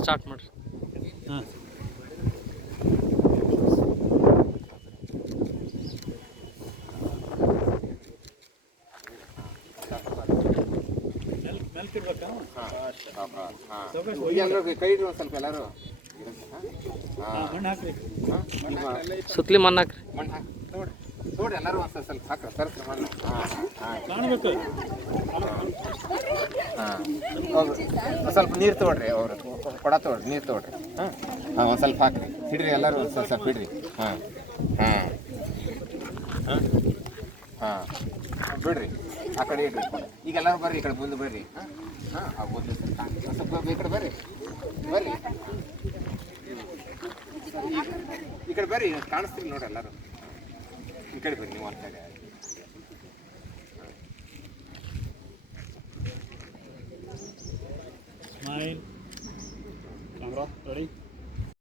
Start ಮಾಡಿರಿ. ಹಾಂ ಮೆಲ್ಕಿಡ್ಬೇಕಾ? ಎಲ್ಲರೂ ಕೈ ಇಡುವ ಸ್ವಲ್ಪ ಎಲ್ಲರೂ ಮಣ್ಣು ಹಾಕ್ರಿ. ಸುತ್ತಲಿ ಮಣ್ಣು ಹಾಕ್ರಿ. ಮಣ್ಣು ಹಾಕಿ ನೋಡ್ರಿ ಎಲ್ಲರೂ ಒಂದು ಸ್ವಲ್ಪ ಹಾಕ್ರಿ ಸರ್ಸ್ರಿ ಮಣ್ಣು. ಕಾಣಬೇಕು. ಸ್ವಲ್ಪ ನೀರು ತೊಗೊಳ್ರಿ, ಅವರು ಕೊಡ ತೊಗೊಳ್ರಿ, ನೀರು ತೊಗೊಳ್ರಿ. ಒಂದು ಸ್ವಲ್ಪ ಹಾಕ್ರಿ, ಹಿಡ್ರಿ ಎಲ್ಲರೂ ಒಂದು ಸ್ವಲ್ಪ ಹಿಡ್ರಿ. ಬಿಡ್ರಿ, ಆ ಕಡೆ ಇಡ್ರಿ. ಈಗ ಎಲ್ಲರೂ ಬರ್ರಿ, ಈ ಕಡೆ ಮುಂದೆ ಬರ್ರಿ. ಸ್ವಲ್ಪ ಈ ಕಡೆ ಬರ್ರಿ ಈ ಕಡೆ ಬರ್ರಿ, ಕಾಣಿಸ್ತೀರಿ ನೋಡ್ರಿ ಎಲ್ಲರೂ. ಈ ಕಡೆ ಬರ್ರಿ ನೀವು ಅಂತ. ಸ್ಮೈಲ್. Camera ready.